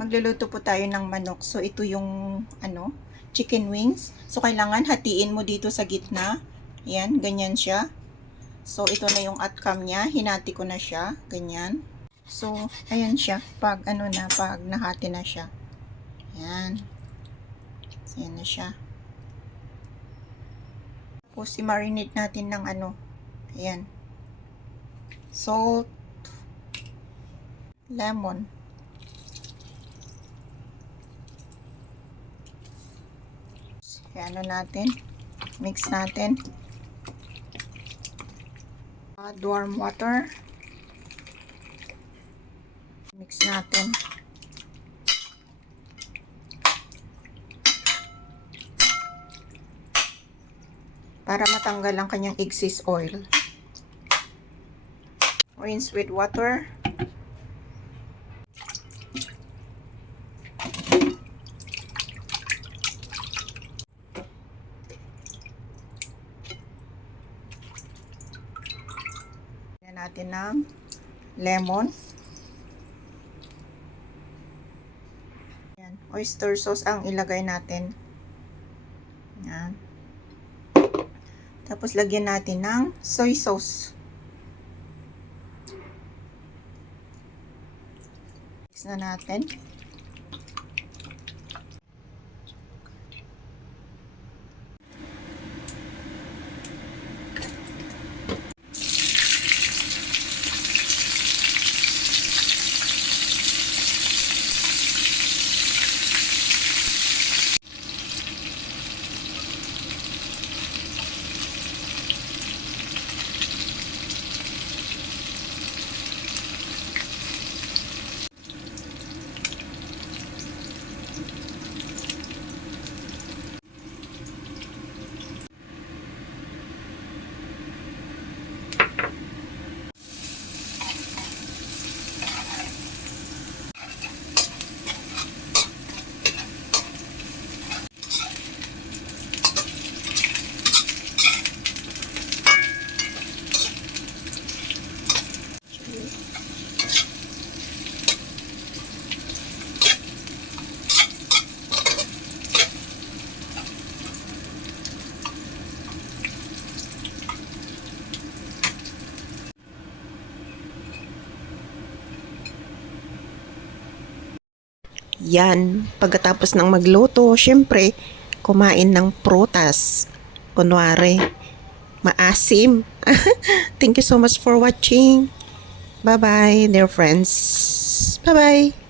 Magluluto po tayo ng manok. So, ito yung, chicken wings. So, kailangan hatiin mo dito sa gitna. Yan, ganyan siya. So, ito na yung outcome niya. Hinati ko na siya. Ganyan. So, ayan siya. Pag, pag nahati na siya. Yan. So, yan na siya. Tapos, i-marinate natin ng ayan. Salt. Lemon. Kaya natin, mix natin. Add warm water. Mix natin. Para matanggal ang kanyang excess oil. Rinse with water. Natin ng lemon. Yan. Oyster sauce ang ilagay natin. Yan. Tapos lagyan natin ng soy sauce. Mix na natin. Yan, pagkatapos ng magluto, syempre, kumain ng prutas. Kunwari, maasim. Thank you so much for watching. Bye-bye, dear friends. Bye-bye.